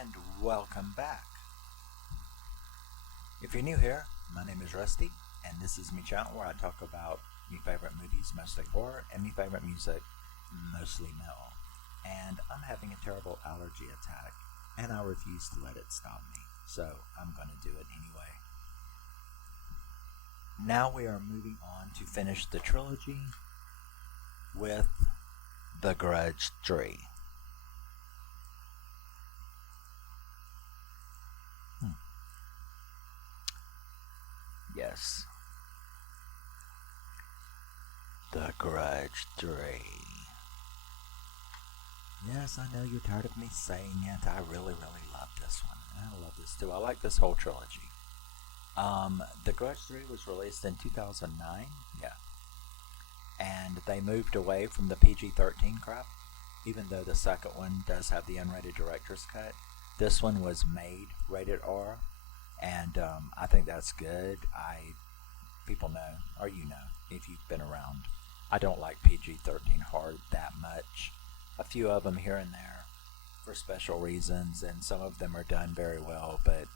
And welcome back. If you're new here, my name is Rusty, and this is me channel where I talk about my favorite movies, mostly horror, and my favorite music, mostly metal. And I'm having a terrible allergy attack, and I refuse to let it stop me, so I'm going to do it anyway. Now we are moving on to finish the trilogy with The Grudge 3. Yes. The Grudge 3. Yes, I know you're tired of me saying it. I really love this one. I love this too. I like this whole trilogy. The Grudge 3 was released in 2009. Yeah. And they moved away from the PG-13 crap. Even though the second one does have the unrated director's cut. This one was made rated R. And I think that's good. People know, or you know, if you've been around. I don't like PG-13 horror that much. A few of them here and there for special reasons, and some of them are done very well. But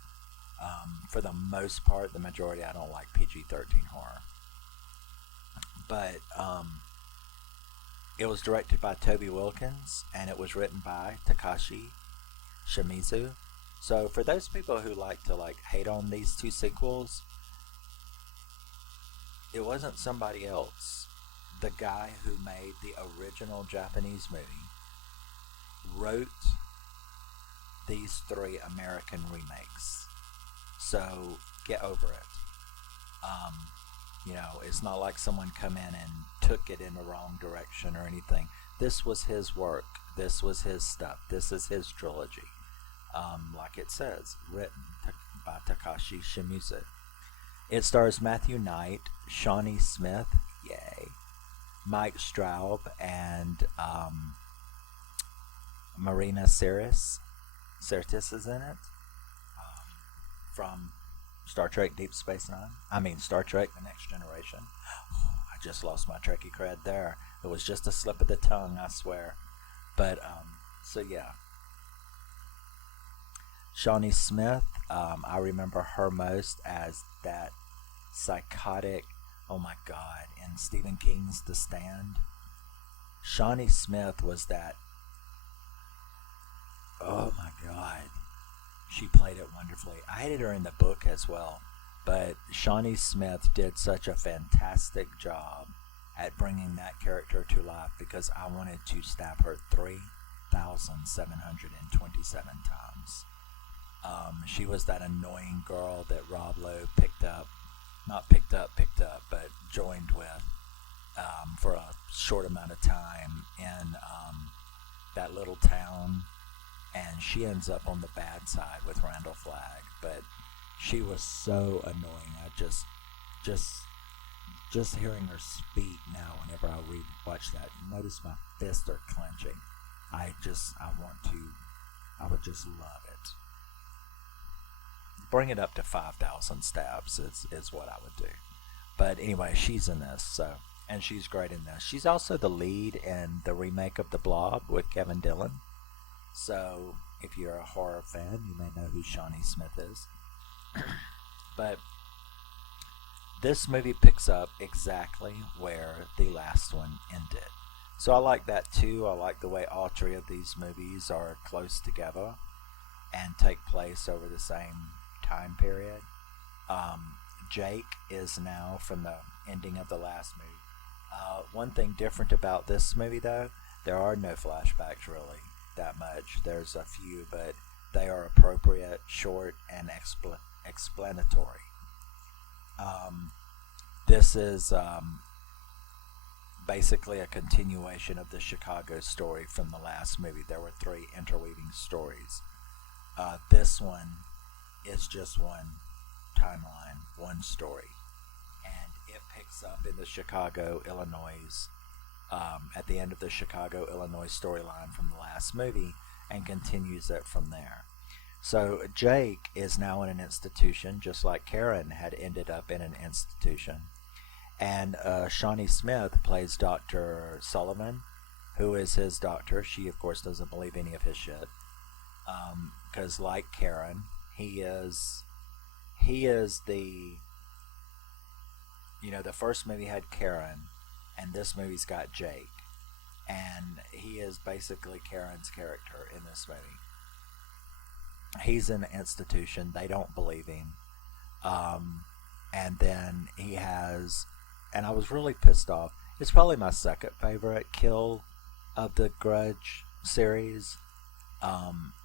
for the most part, the majority, I don't like PG-13 horror. But it was directed by Toby Wilkins, and it was written by Takashi Shimizu. So for those people who like to hate on these two sequels, it wasn't somebody else. The guy who made the original Japanese movie wrote these three American remakes. So get over it. It's not like someone come in and took it in the wrong direction or anything. This was his work. This was his stuff. This is his trilogy. Like it says, written by Takashi Shimizu. It stars Matthew Knight, Shawnee Smith, yay, Mike Straub, and Marina Sirtis is in it, from Star Trek Deep Space Nine. Star Trek The Next Generation. I just lost my Trekkie cred there. It was just a slip of the tongue, I swear. But, so yeah. Shawnee Smith, I remember her most as that psychotic, oh my god, in Stephen King's The Stand. Shawnee Smith was that, oh my god, she played it wonderfully. I hated her in the book as well, but Shawnee Smith did such a fantastic job at bringing that character to life because I wanted to stab her 3,727 times. She was that annoying girl that Rob Lowe but joined with for a short amount of time in that little town, and she ends up on the bad side with Randall Flagg. But she was so annoying. I just hearing her speak now, whenever I rewatch that, notice my fists are clenching. I would just love it. Bring it up to 5,000 stabs is what I would do. But anyway, she's in this, and she's great in this. She's also the lead in the remake of The Blob with Kevin Dillon. So if you're a horror fan, you may know who Shawnee Smith is. But this movie picks up exactly where the last one ended. So I like that too. I like the way all three of these movies are close together and take place over the same time period. Jake is now from the ending of the last movie. One thing different about this movie, though, there are no flashbacks really that much. There's a few, but they are appropriate, short, and explanatory. This is basically a continuation of the Chicago story from the last movie. There were three interweaving stories. This one is just one timeline, one story, and it picks up in the Chicago, Illinois, at the end of the Chicago, Illinois storyline from the last movie, and continues it from there. So Jake is now in an institution, just like Karen had ended up in an institution, and Shawnee Smith plays Dr. Sullivan, who is his doctor. She, of course, doesn't believe any of his shit. Because like Karen, he is the, the first movie had Karen, and this movie's got Jake, and he is basically Karen's character in this movie. He's in an institution. They don't believe him. And then he has, and I was really pissed off. It's probably my second favorite kill of the Grudge series,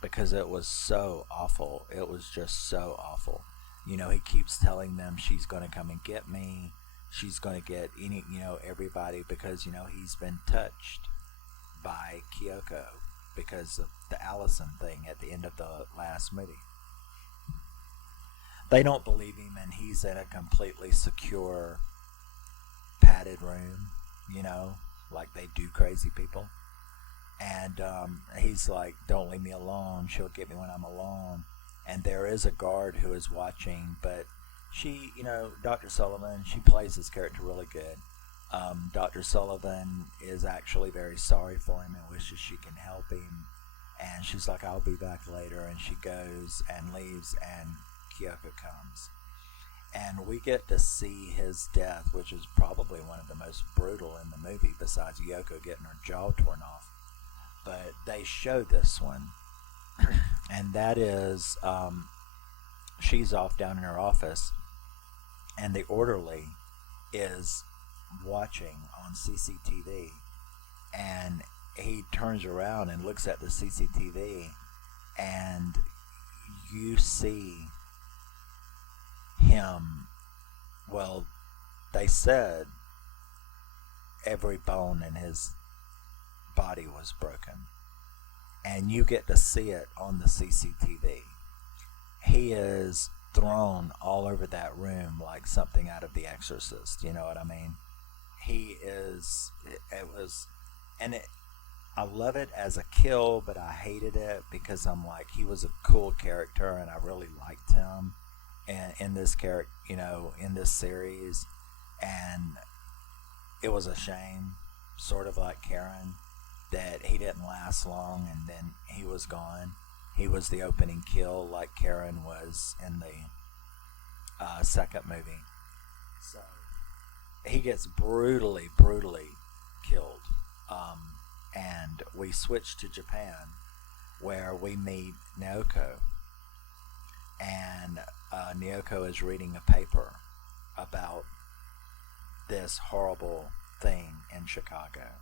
because it was so awful. It was just so awful. He keeps telling them she's going to come and get me. She's going to get everybody, because, he's been touched by Kyoko because of the Allison thing at the end of the last movie. They don't believe him, and he's in a completely secure, padded room, like they do crazy people. And he's like, don't leave me alone. She'll get me when I'm alone. And there is a guard who is watching, but she, Dr. Sullivan, she plays his character really good. Dr. Sullivan is actually very sorry for him and wishes she can help him. And she's like, I'll be back later. And she goes and leaves, and Kyoko comes. And we get to see his death, which is probably one of the most brutal in the movie, besides Yoko getting her jaw torn off. But they show this one, and that is, she's off down in her office, and the orderly is watching on CCTV, and he turns around and looks at the CCTV, and you see him, well, they said every bone in his body was broken, and you get to see it on the CCTV. He is thrown all over that room like something out of The Exorcist, you know what I mean? He is, it was, and I love it as a kill, but I hated it because I'm like, he was a cool character and I really liked him in this character, in this series, and it was a shame, sort of like Karen, that he didn't last long and then he was gone. He was the opening kill like Karen was in the second movie. So he gets brutally killed. And we switch to Japan, where we meet Naoko. And Naoko is reading a paper about this horrible thing in Chicago.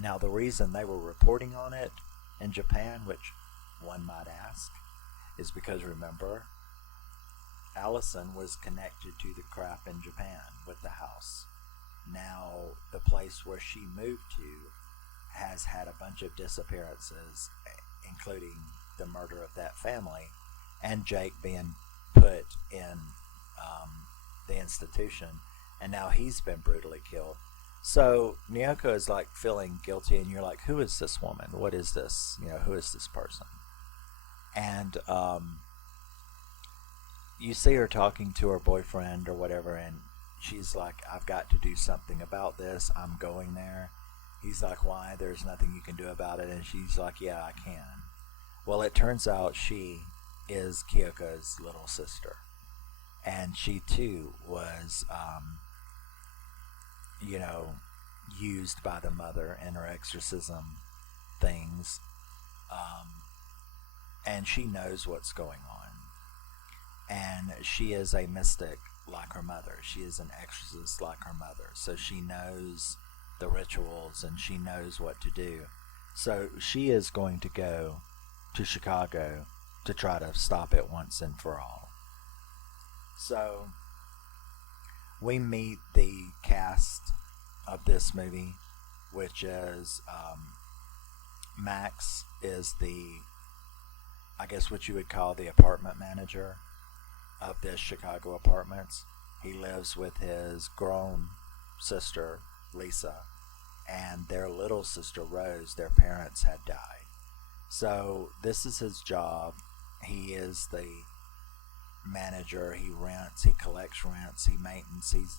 Now, the reason they were reporting on it in Japan, which one might ask, is because, remember, Allison was connected to the crap in Japan with the house. Now, the place where she moved to has had a bunch of disappearances, including the murder of that family, and Jake being put in the institution, and now he's been brutally killed. So Naoko is like feeling guilty, and you're like, who is this woman? What is this? Who is this person? And you see her talking to her boyfriend or whatever, and she's like, I've got to do something about this. I'm going there. He's like, why? There's nothing you can do about it. And she's like, yeah, I can. Well, it turns out she is Kyoko's little sister. And she, too, was, used by the mother in her exorcism things. And she knows what's going on. And she is a mystic like her mother. She is an exorcist like her mother. So she knows the rituals and she knows what to do. So she is going to go to Chicago to try to stop it once and for all. So we meet the cast of this movie, which is Max is I guess what you would call the apartment manager of this Chicago apartments. He lives with his grown sister, Lisa, and their little sister, Rose. Their parents had died. So this is his job. He is the manager. He rents, he collects rents, he maintenance. He's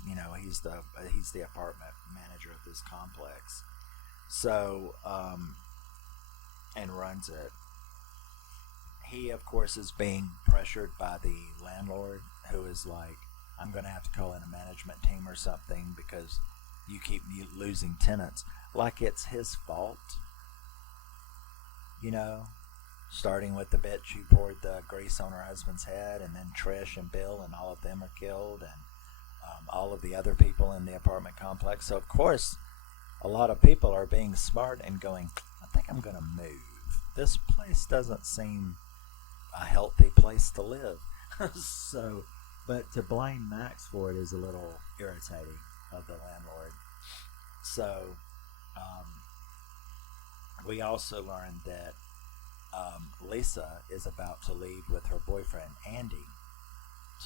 the apartment manager of this complex. So and runs it. he, of course, is being pressured by the landlord, who is like, I'm going to have to call in a management team or something because you keep losing tenants. Like it's his fault, you know? Starting with the bitch who poured the grease on her husband's head, and then Trish and Bill, and all of them are killed, and all of the other people in the apartment complex. So, of course, a lot of people are being smart and going, I think I'm going to move. This place doesn't seem a healthy place to live. So, but to blame Max for it is a little irritating of the landlord. So, we also learned that Lisa is about to leave with her boyfriend Andy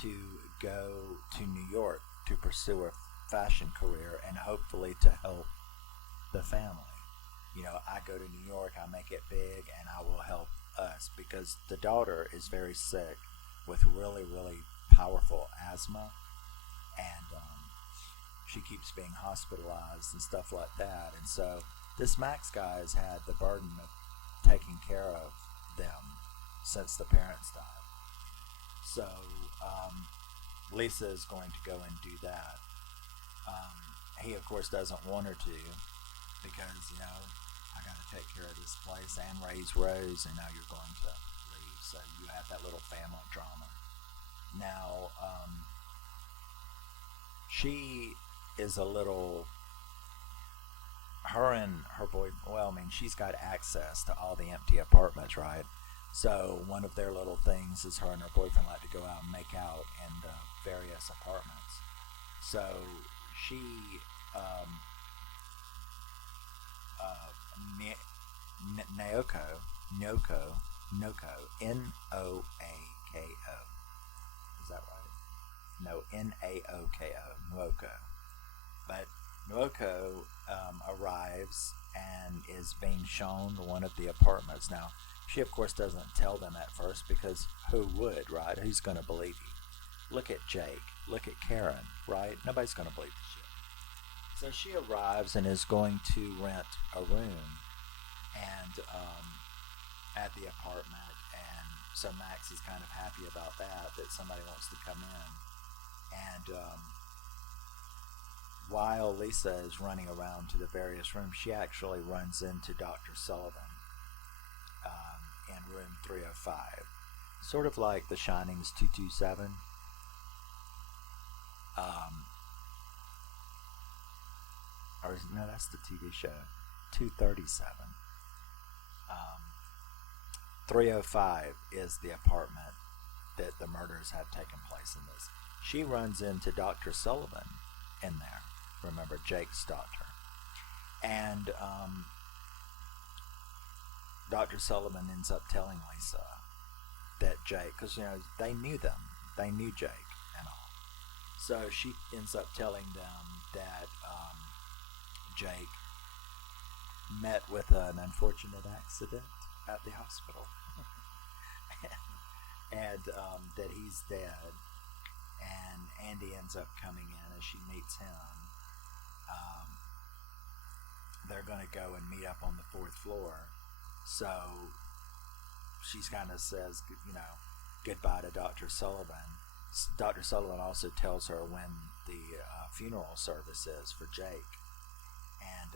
to go to New York to pursue a fashion career and hopefully to help the family. You know, I go to New York, I make it big, and I will help us, because the daughter is very sick with really, really powerful asthma, and she keeps being hospitalized and stuff like that. And so this Max guy has had the burden of taking care of them since the parents died. So Lisa is going to go and do that. He, of course, doesn't want her to, because, you know, I got to take care of this place and raise Rose, and now you're going to leave. So you have that little family drama. Now, she is a little, her and her boy, well, I mean, she's got access to all the empty apartments, right? So one of their little things is her and her boyfriend like to go out and make out in the various apartments. So she, Noko, Noako, is that right? No, Naoko, Nwoko. But Nwoko arrives and is being shown one of the apartments. Now, she, of course, doesn't tell them at first, because who would, right? Who's going to believe you? Look at Jake. Look at Karen, right? Nobody's going to believe this shit. So she arrives and is going to rent a room and at the apartment, and so Max is kind of happy about that somebody wants to come in. And while Lisa is running around to the various rooms, she actually runs into Dr. Sullivan in room 305. Sort of like The Shining's 227. No, that's the TV show. 237. 305 is the apartment that the murders have taken place in this. She runs into Dr. Sullivan in there. Remember, Jake's doctor. And Dr. Sullivan ends up telling Lisa that Jake, because, you know, they knew them. They knew Jake and all. So she ends up telling them that Jake met with an unfortunate accident at the hospital. and that he's dead. And Andy ends up coming in as she meets him. They're going to go and meet up on the 4th floor. So she's kind of says, you know, goodbye to Dr. Sullivan. Dr. Sullivan also tells her when the funeral service is for Jake. And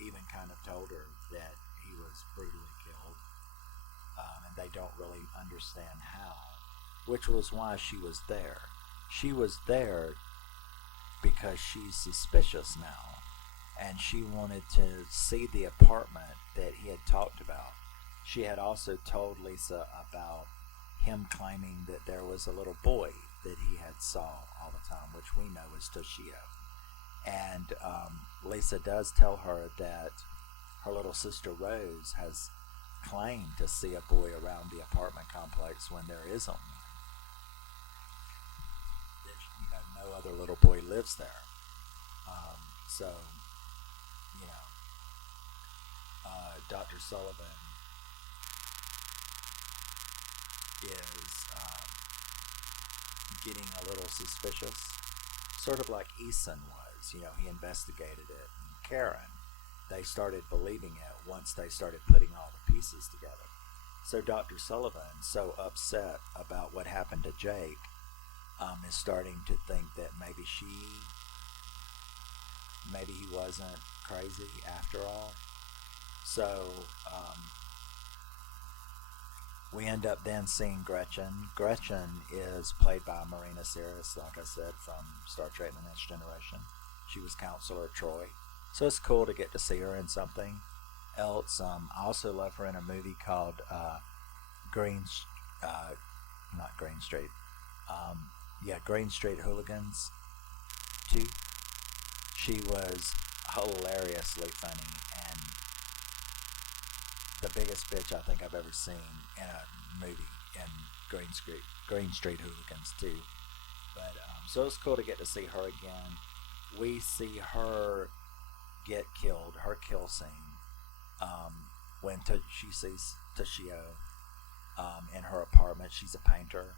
even kind of told her that he was brutally killed. And they don't really understand how. Which was why she was there. She was there because she's suspicious now. And she wanted to see the apartment that he had talked about. She had also told Lisa about him claiming that there was a little boy that he had saw all the time, which we know is Toshio. And Lisa does tell her that her little sister Rose has claimed to see a boy around the apartment complex when there isn't one. That, you know, no other little boy lives there. So, you know, Dr. Sullivan is getting a little suspicious, sort of like Eason was. You know, he investigated it. And Karen, they started believing it once they started putting all the pieces together. So Dr. Sullivan, so upset about what happened to Jake, is starting to think that maybe he wasn't crazy after all. So we end up then seeing Gretchen. Gretchen is played by Marina Sirtis, like I said, from Star Trek The Next Generation. She was Counselor Troy. So it's cool to get to see her in something else. I also love her in a movie called Green, not Green Street. Green Street Hooligans 2. She was hilariously funny and the biggest bitch I think I've ever seen in a movie in Green Street Hooligans 2. But so it's cool to get to see her again. We see her get killed, her kill scene, when she sees Toshio in her apartment. She's a painter,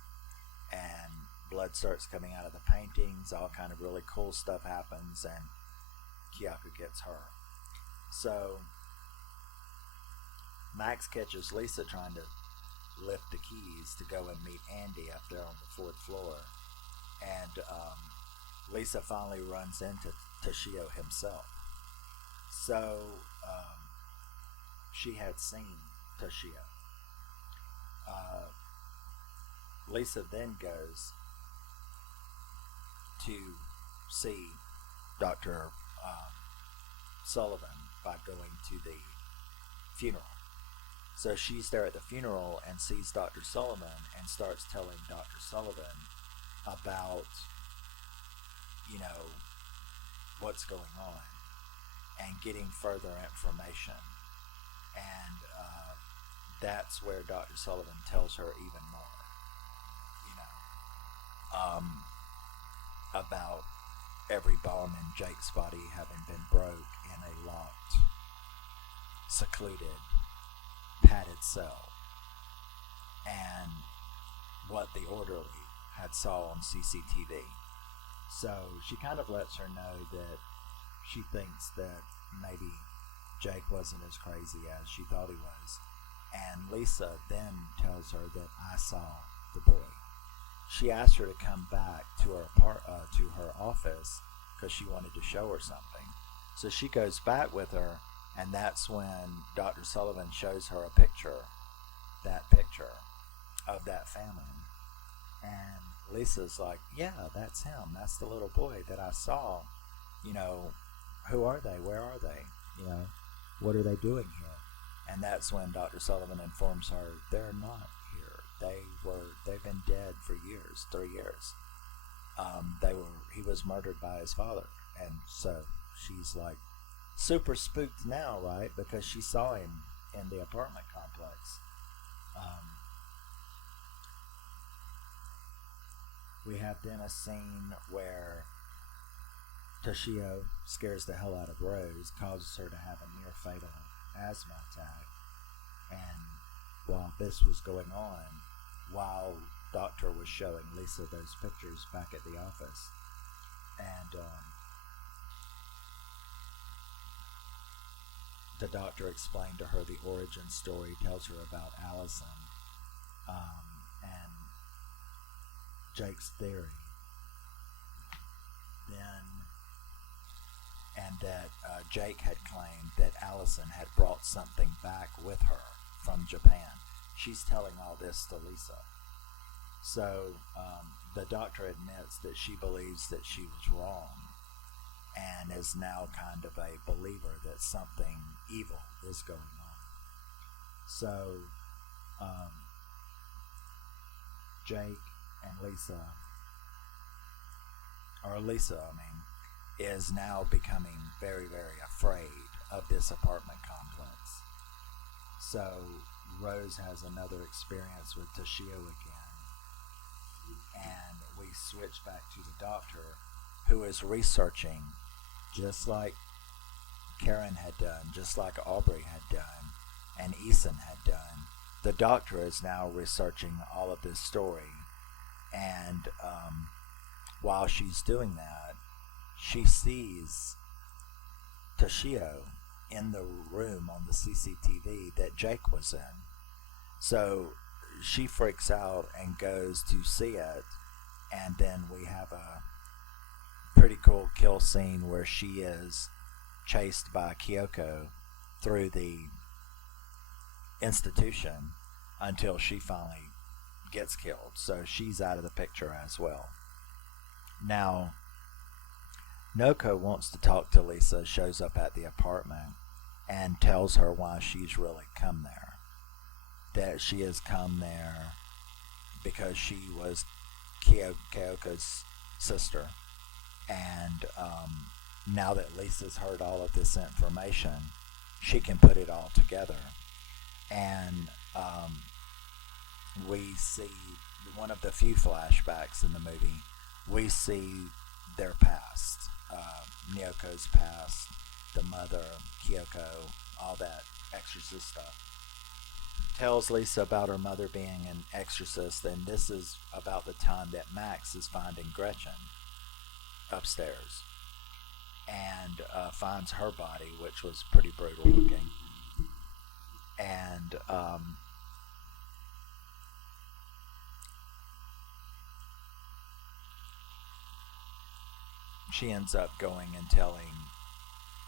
and blood starts coming out of the paintings. All kind of really cool stuff happens, and Kyaku gets her. So Max catches Lisa trying to lift the keys to go and meet Andy up there on the 4th floor, and Lisa finally runs into Toshio himself. So she had seen Toshio. Lisa then goes to see Dr. Sullivan by going to the funeral. So she's there at the funeral and sees Dr. Sullivan and starts telling Dr. Sullivan about, what's going on and getting further information. And that's where Dr. Sullivan tells her even more, about every bone in Jake's body having been broke in a locked, secluded, padded cell, and what the orderly had saw on CCTV. So she kind of lets her know that she thinks that maybe Jake wasn't as crazy as she thought he was. And Lisa then tells her that I saw the boy. She asked her to come back to her office because she wanted to show her something. So she goes back with her, and that's when Dr. Sullivan shows her a picture of that family. And Lisa's like, yeah, that's him. That's the little boy that I saw. Who are they? Where are they? What are they doing here? And that's when Dr. Sullivan informs her they're not here. They've been dead for years, 3 years. He was murdered by his father. And so she's like super spooked now, right? Because she saw him in the apartment complex. We have then a scene where Toshio scares the hell out of Rose, causes her to have a near fatal asthma attack. And while this was going on, while Doctor was showing Lisa those pictures back at the office, and the doctor explained to her the origin story, tells her about Allison, and Jake's theory. And that Jake had claimed that Allison had brought something back with her from Japan. She's telling all this to Lisa. So the doctor admits that she believes that she was wrong and is now kind of a believer that something evil is going on. So Jake and Lisa, is now becoming very, very afraid of this apartment complex. So Rose has another experience with Toshio again, and we switch back to the doctor, who is researching just like Karen had done, just like Aubrey had done, and Eason had done. The doctor is now researching all of this story, and while she's doing that, she sees Toshio in the room on the CCTV that Jake was in. So she freaks out and goes to see it, and then we have a pretty cool kill scene where she is chased by Kyoko through the institution until she finally gets killed. So she's out of the picture as well. Now, Noko wants to talk to Lisa, shows up at the apartment, and tells her why she's really come there. That she has come there because she was Kyoko's sister. And now that Lisa's heard all of this information, she can put it all together. And we see one of the few flashbacks in the movie. We see their past, Nyoko's past, the mother, Kyoko, all that exorcist stuff. Tells Lisa about her mother being an exorcist, and this is about the time that Max is finding Gretchen upstairs and finds her body, which was pretty brutal looking. And she ends up going and telling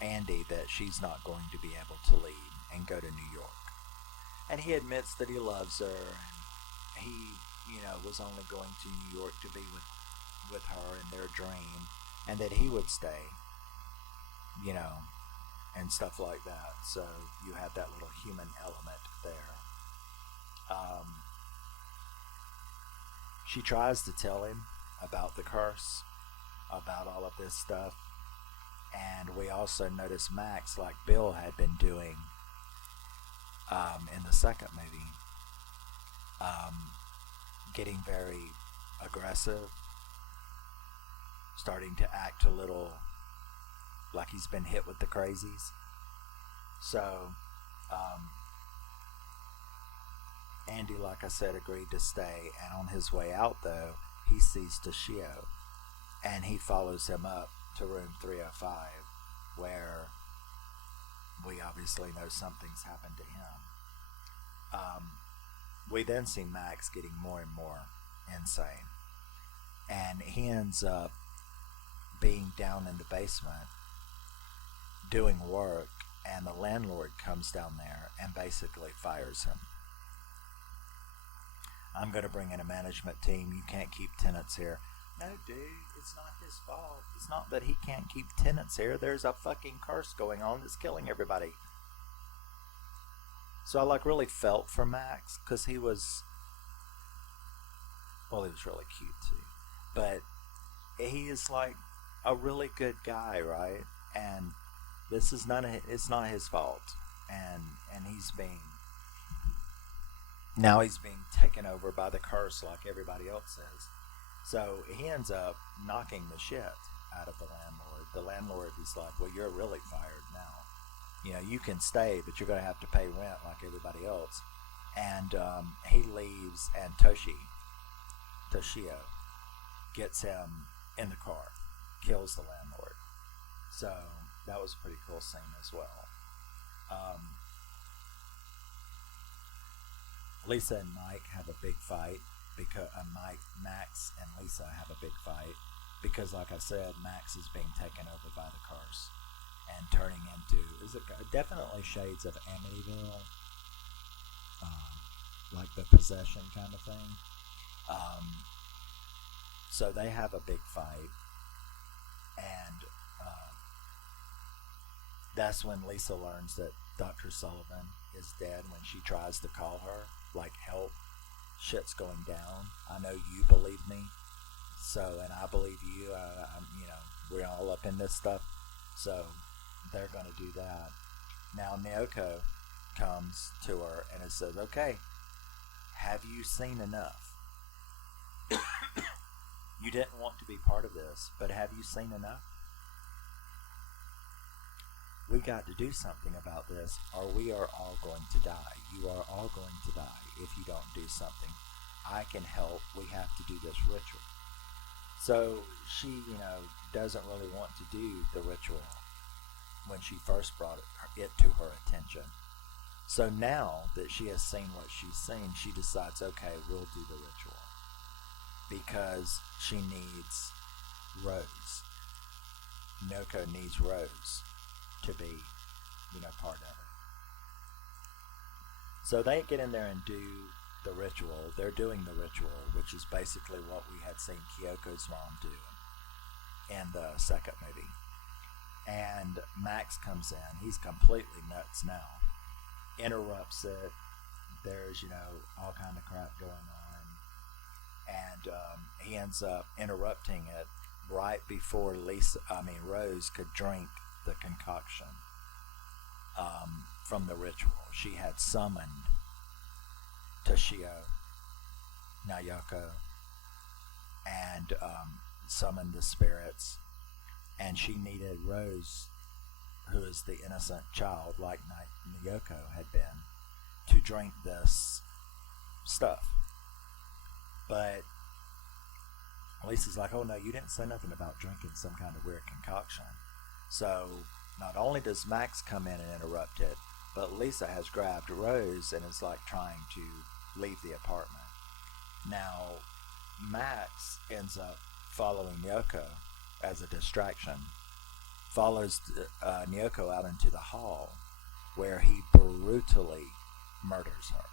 Andy that she's not going to be able to leave and go to New York. And he admits that he loves her, and he, was only going to New York to be with her in their dream, and that he would stay, and stuff like that. So you have that little human element there. She tries to tell him about the curse, about all of this stuff, and we also notice Max, like Bill had been doing in the second movie, getting very aggressive, starting to act a little like he's been hit with the crazies. So Andy, like I said, agreed to stay, and on his way out though, he sees Toshio, and he follows him up to room 305, where we obviously know something's happened to him. We then see Max getting more and more insane, and he ends up being down in the basement doing work, and the landlord comes down there and basically fires him. I'm going to bring in a management team. You can't keep tenants here. No, dude, it's not his fault. It's not that he can't keep tenants here. There's a fucking curse going on that's killing everybody. So I really felt for Max, because he was really cute too. But he is a really good guy, right? And this is it's not his fault. And he's being taken over by the curse like everybody else is. So he ends up knocking the shit out of the landlord. The landlord is like, well, you're really fired now. You can stay, but you're going to have to pay rent like everybody else. And he leaves, and Toshio gets him in the car, kills the landlord. So that was a pretty cool scene as well. Lisa and Mike have a big fight because Max and Lisa have a big fight because, like I said, Max is being taken over by the curse and turning into definitely shades of Amityville, like the possession kind of thing. So they have a big fight, and that's when Lisa learns that Dr. Sullivan is dead. When she tries to call her, help, shit's going down. I know you believe me, and I believe you. We're all up in this stuff, so they're going to do that. Now Naoko comes to her and it says, okay, have you seen enough? You didn't want to be part of this, but have you seen enough? We got to do something about this, or we are all going to die. You are all going to die if you don't do something. I can help. We have to do this ritual. So she, doesn't really want to do the ritual when she first brought it to her attention. So now that she has seen what she's seen, she decides, okay, we'll do the ritual because she needs Rose. Noko needs Rose to be, part of it. So they get in there and do the ritual. They're doing the ritual, which is basically what we had seen Kyoko's mom do in the second movie. And Max comes in. He's completely nuts now. Interrupts it. There's, all kind of crap going on. And he ends up interrupting it right before Rose could drink the concoction from the ritual. She had summoned Toshio, Nayoko, and summoned the spirits, and she needed Rose, who is the innocent child like Nayoko had been, to drink this stuff. But Lisa's like, oh no, you didn't say nothing about drinking some kind of weird concoction. So not only does Max come in and interrupt it, but Lisa has grabbed Rose and is like trying to leave the apartment. Now Max ends up following Nyoko as a distraction, follows Nyoko out into the hall where he brutally murders her.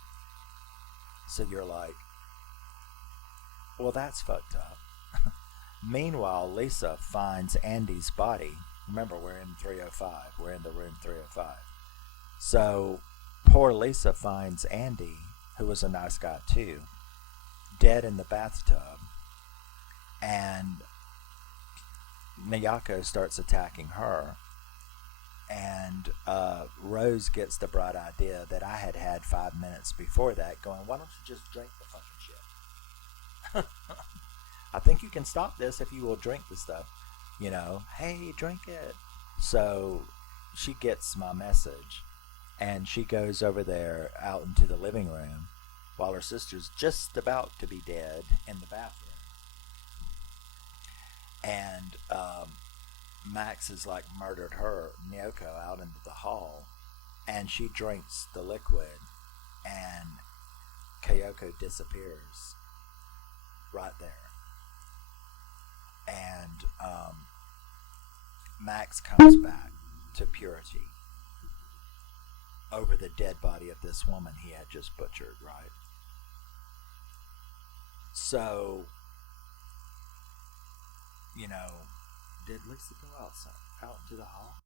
So you're like, well, that's fucked up. Meanwhile, Lisa finds Andy's body. Remember, we're in 305. We're in the room 305. So poor Lisa finds Andy, who was a nice guy too, dead in the bathtub. And Miyako starts attacking her. And Rose gets the bright idea that I had had 5 minutes before that, going, why don't you just drink the fucking shit? I think you can stop this if you will drink the stuff. Hey, drink it. So she gets my message, and she goes over there out into the living room while her sister's just about to be dead in the bathroom. And Max has like murdered her, Nyoko, out into the hall, and she drinks the liquid, and Kyoko disappears right there. And Max comes back to purity over the dead body of this woman he had just butchered, right? So, did Lisa go outside, out into the hall?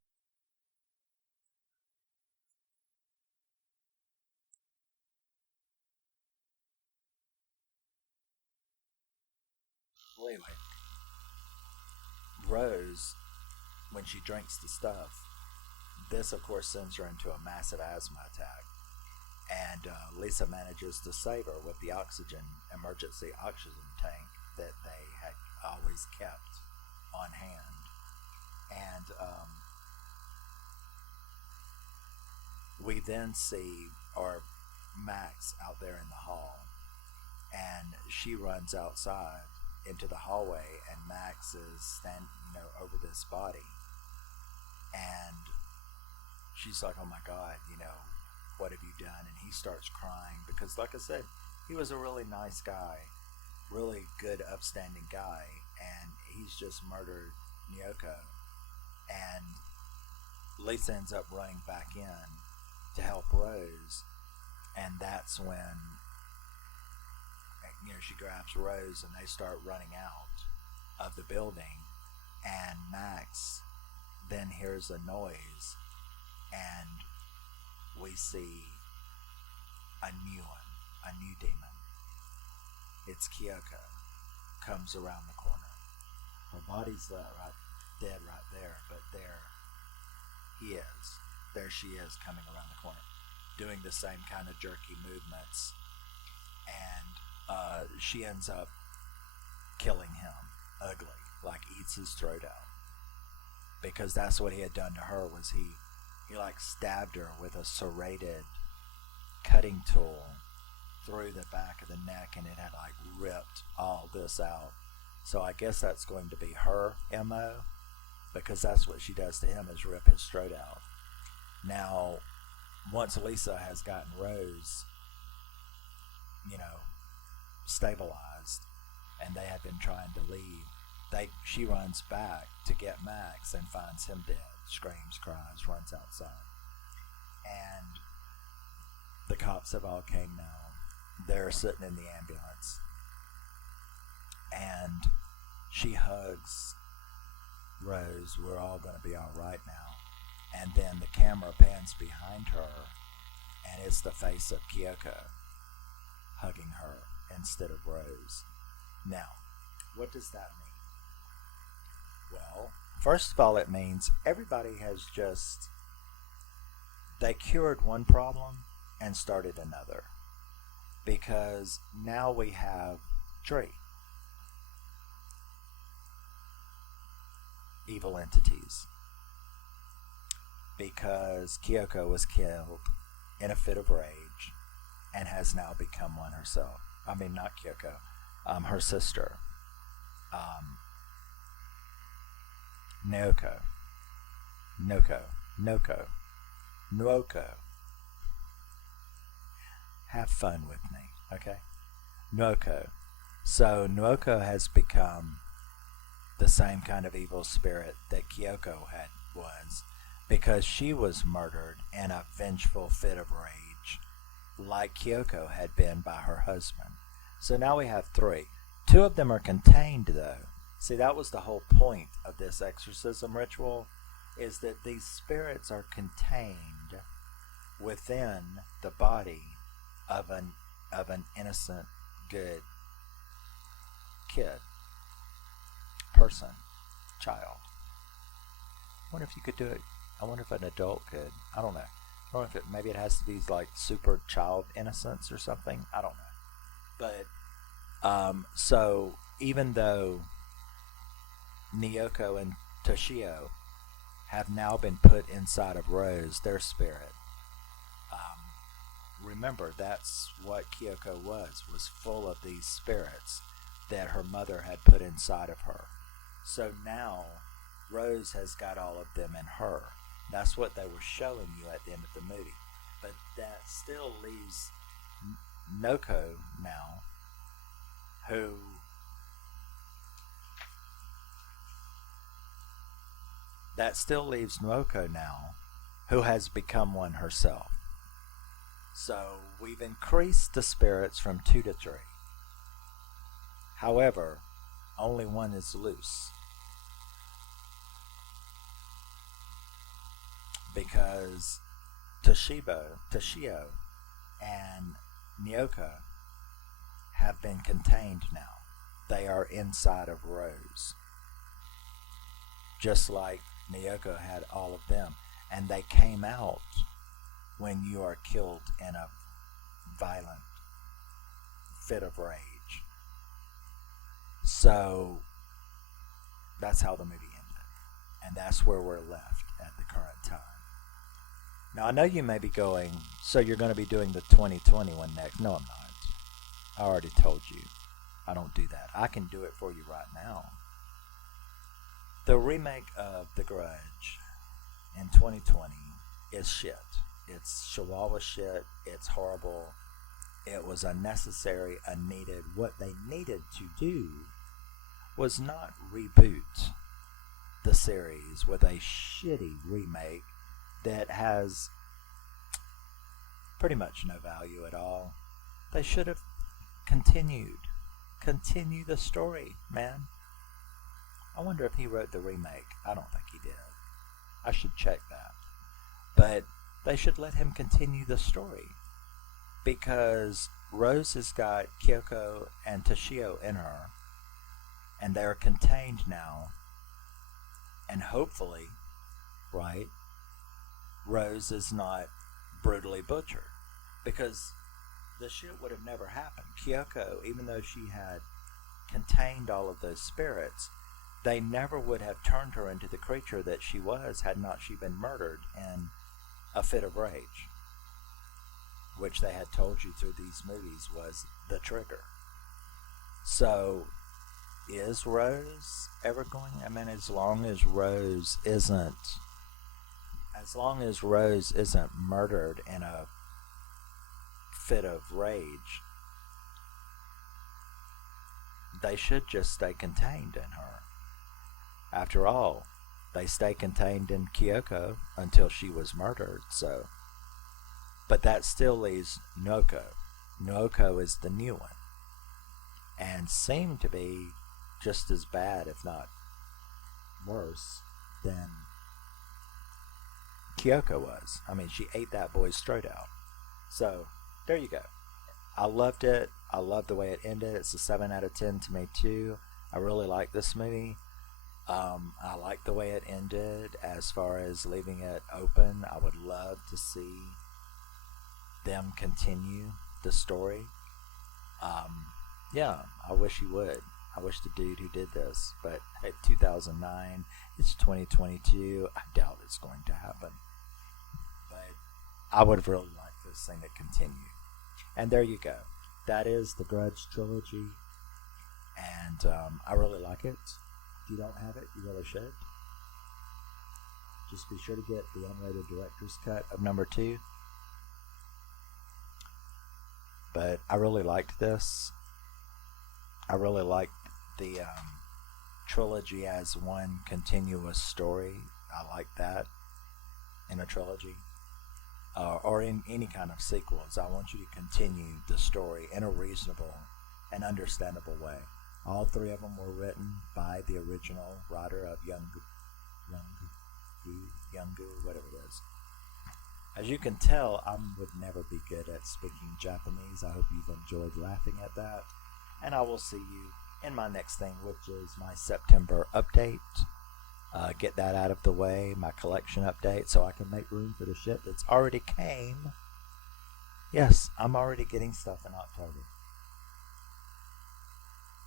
Well, anyway, Rose, when she drinks the stuff, this of course sends her into a massive asthma attack. And Lisa manages to save her with the emergency oxygen tank that they had always kept on hand. And we then see Max out there in the hall, and she runs outside into the hallway, and Max is standing, over this body, and she's like, oh my God, what have you done? And he starts crying because, like I said, he was a really nice guy, really good, upstanding guy, and he's just murdered Nyoko. And Lisa ends up running back in to help Rose, and that's when she grabs Rose and they start running out of the building, and Max then hears a noise, and we see a new one, a new demon. It's Kyoko. Comes around the corner. Her body's dead right there, but there she is coming around the corner, doing the same kind of jerky movements, and she ends up killing him ugly, like eats his throat out, because that's what he had done to her. Was he like stabbed her with a serrated cutting tool through the back of the neck, and it had like ripped all this out. So I guess that's going to be her MO, because that's what she does to him, is rip his throat out. Now once Lisa has gotten Rose, you know, stabilized, and they had been trying to leave, she runs back to get Max and finds him dead. Screams, cries, runs outside. And the cops have all came now. They're sitting in the ambulance. And she hugs Rose. We're all going to be all right now. And then the camera pans behind her, and it's the face of Kyoko hugging her instead of Rose. Now, what does that mean? Well, first of all, it means everybody has just, they cured one problem and started another. Because now we have three evil entities. Because Kyoko was killed in a fit of rage and has now become one herself. I mean, not Kyoko, her sister. Nuoko. Have fun with me, okay? Nuoko. So Nuoko has become the same kind of evil spirit that Kyoko was, because she was murdered in a vengeful fit of rage, like Kyoko had been by her husband. So now we have three. Two of them are contained, though. See, that was the whole point of this exorcism ritual, is that these spirits are contained within the body of an innocent, good kid, person, child. I wonder if you could do it. I wonder if an adult could. I don't know. I don't know if maybe it has to be like super child innocence or something. I don't know. But so even though Nyoko and Toshio have now been put inside of Rose, their spirit, remember that's what Kyoko was full of these spirits that her mother had put inside of her. So now Rose has got all of them in her. That's what they were showing you at the end of the movie. But that still leaves Noko now, who has become one herself. So we've increased the spirits from 2 to 3. However, only one is loose. Because Toshio and Nyoko have been contained now. They are inside of Rose. Just like Nyoko had all of them. And they came out when you are killed in a violent fit of rage. So that's how the movie ended. And that's where we're left at the current time. Now I know you may be going, so you're going to be doing the 2020 one next. No, I'm not. I already told you. I don't do that. I can do it for you right now. The remake of The Grudge in 2020 is shit. It's chihuahua shit. It's horrible. It was unnecessary, unneeded. What they needed to do was not reboot the series with a shitty remake that has pretty much no value at all. They should have continue the story, man. I wonder if he wrote the remake. I don't think he did. I should check that. But they should let him continue the story, because Rose has got Kyoko and Toshio in her, and they're contained now, and hopefully, right, Rose is not brutally butchered, because the shit would have never happened. Kyoko, even though she had contained all of those spirits, they never would have turned her into the creature that she was had not she been murdered in a fit of rage, which they had told you through these movies was the trigger. So is Rose ever going? I mean, as long as Rose isn't as long as Rose isn't murdered in a fit of rage, they should just stay contained in her. After all, they stay contained in Kyoko until she was murdered, so. But that still leaves Noko. Noko is the new one, and seemed to be just as bad, if not worse, than Kyoko was. I mean, she ate that boy's throat out. So, there you go. I loved it. I loved the way it ended. It's a 7 out of 10 to me, too. I really like this movie. I like the way it ended as far as leaving it open. I would love to see them continue the story. Yeah, I wish he would. I wish the dude who did this, but hey, 2009, it's 2022. I doubt it's going to happen. But I would have really liked this thing to continue. And there you go. That is the Grudge trilogy, and I really like it. If you don't have it, you really should. Just be sure to get the unrated director's cut of number 2. But I really liked this. I really liked the trilogy as one continuous story. I like that in a trilogy. Or in any kind of sequels. I want you to continue the story in a reasonable and understandable way. All 3 of them were written by the original writer of Yungu, whatever it is. As you can tell, I would never be good at speaking Japanese. I hope you've enjoyed laughing at that. And I will see you in my next thing, which is my September update. Get that out of the way, my collection update, so I can make room for the shit that's already came. Yes, I'm already getting stuff in October.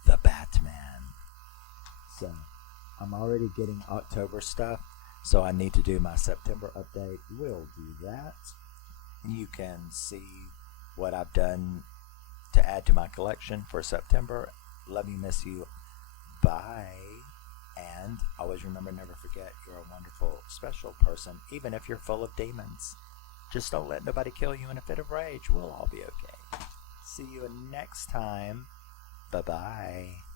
The Batman. So, I'm already getting October stuff, so I need to do my September update. We'll do that. You can see what I've done to add to my collection for September. Love you, miss you. Bye. And always remember, never forget, you're a wonderful, special person, even if you're full of demons. Just don't let nobody kill you in a fit of rage. We'll all be okay. See you next time. Bye-bye.